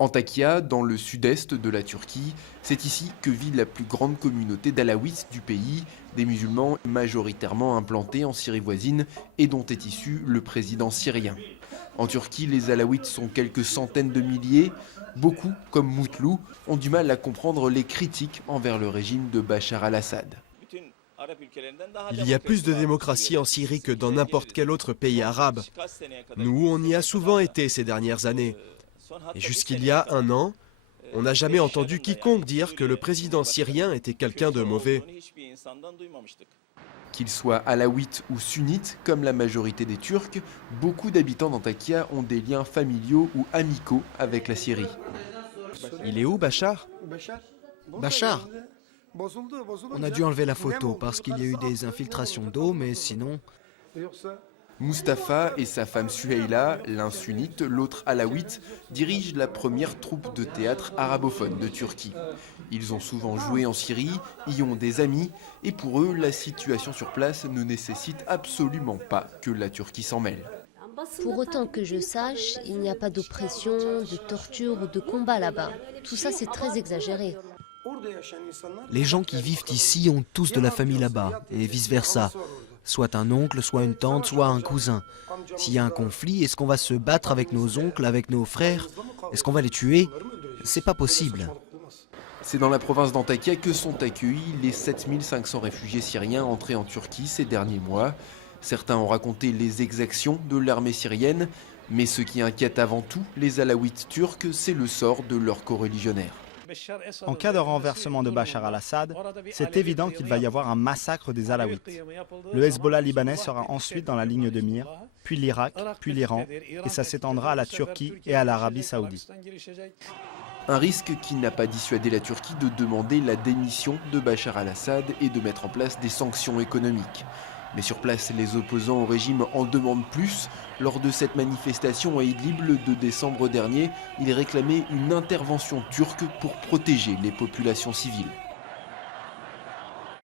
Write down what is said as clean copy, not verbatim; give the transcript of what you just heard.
Antakya, dans le sud-est de la Turquie, c'est ici que vit la plus grande communauté d'alaouites du pays, des musulmans majoritairement implantés en Syrie voisine et dont est issu le président syrien. En Turquie, les alaouites sont quelques centaines de milliers. Beaucoup, comme Mutlu, ont du mal à comprendre les critiques envers le régime de Bachar al-Assad. Il y a plus de démocratie en Syrie que dans n'importe quel autre pays arabe. Nous, on y a souvent été ces dernières années. Et jusqu'il y a un an, on n'a jamais entendu quiconque dire que le président syrien était quelqu'un de mauvais. Qu'ils soient alaouites ou sunnites, comme la majorité des Turcs, beaucoup d'habitants d'Antakya ont des liens familiaux ou amicaux avec la Syrie. Il est où, Bachar? Bachar, on a dû enlever la photo parce qu'il y a eu des infiltrations d'eau, mais sinon... Mustapha et sa femme Suheila, l'un sunnite, l'autre alaouite, dirigent la première troupe de théâtre arabophone de Turquie. Ils ont souvent joué en Syrie, y ont des amis, et pour eux, la situation sur place ne nécessite absolument pas que la Turquie s'en mêle. Pour autant que je sache, il n'y a pas d'oppression, de torture ou de combat là-bas. Tout ça, c'est très exagéré. Les gens qui vivent ici ont tous de la famille là-bas, et vice-versa. Soit un oncle, soit une tante, soit un cousin. S'il y a un conflit, est-ce qu'on va se battre avec nos oncles, avec nos frères? Est-ce qu'on va les tuer? C'est pas possible. C'est dans la province d'Antakya que sont accueillis les 7500 réfugiés syriens entrés en Turquie ces derniers mois. Certains ont raconté les exactions de l'armée syrienne, mais ce qui inquiète avant tout les alaouites turcs, c'est le sort de leurs coreligionnaires. En cas de renversement de Bachar al-Assad, c'est évident qu'il va y avoir un massacre des Alaouites. Le Hezbollah libanais sera ensuite dans la ligne de mire, puis l'Irak, puis l'Iran, et ça s'étendra à la Turquie et à l'Arabie saoudite. Un risque qui n'a pas dissuadé la Turquie de demander la démission de Bachar al-Assad et de mettre en place des sanctions économiques. Mais sur place, les opposants au régime en demandent plus. Lors de cette manifestation à Idlib le 2 décembre dernier, ils réclamaient une intervention turque pour protéger les populations civiles.